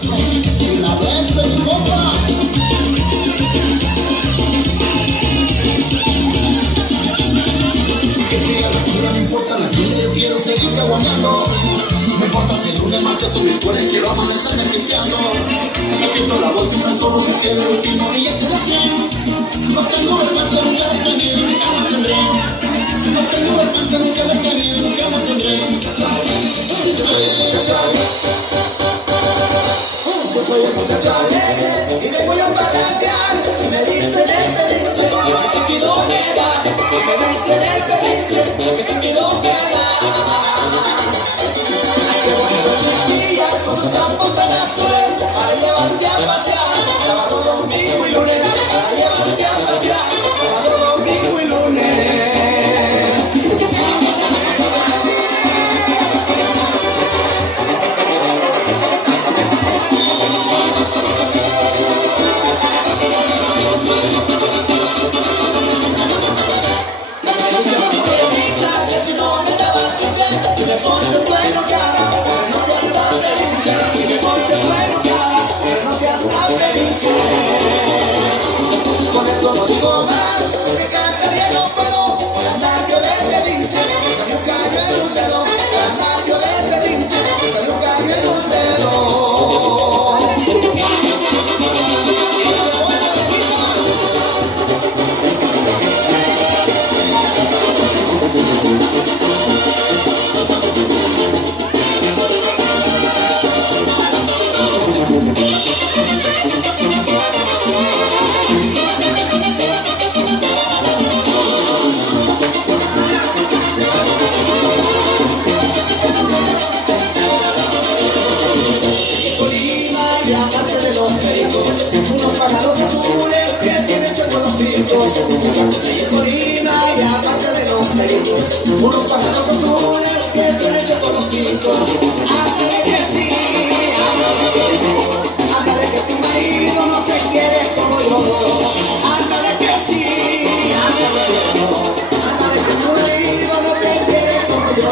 Sin la vez en copa. Que siga la cura, no importa la vida, yo quiero seguir caguameando. No importa si el lunes marcha o virtuales, quiero amanecerme pisteando. Me quito la bolsa y tan solo me queda el último billete de 100. No tengo vergüenza, nunca la he tenido, nunca la tendré. No tengo vergüenza, nunca la he tenido, nunca la tendré. Yo soy el muchacho alegre y me voy a parrandear. Y me dicen el felice, que se quedó queda. Y me dicen el felice, que se quedó queda. Ay, qué bonitos mis días con sus campos tan azules para llevarte a pasear. Sábado, domingo y lunes para llevarte a pasear. Sábado, domingo y lunes. Y me pones tu enojada, pero no seas tan felice. Y me pones tu enojada, pero no seas tan felice. Con esto no digo más, porque cantaría no puedo. Por andar yo de felice, me salió un caño en un dedo. Por andar yo de felice, me salió un caño en un dedo. Unos pájaros azules que tienen chuecos los picos. Seguir Colima y aparte de los pericos. Unos pájaros azules que tienen chuecos los picos. Ándale que sí, ándale que no. Ándale que tu marido no te quiere como yo. Ándale que sí, ándale que no. Ándale que tu marido no te quiere como yo.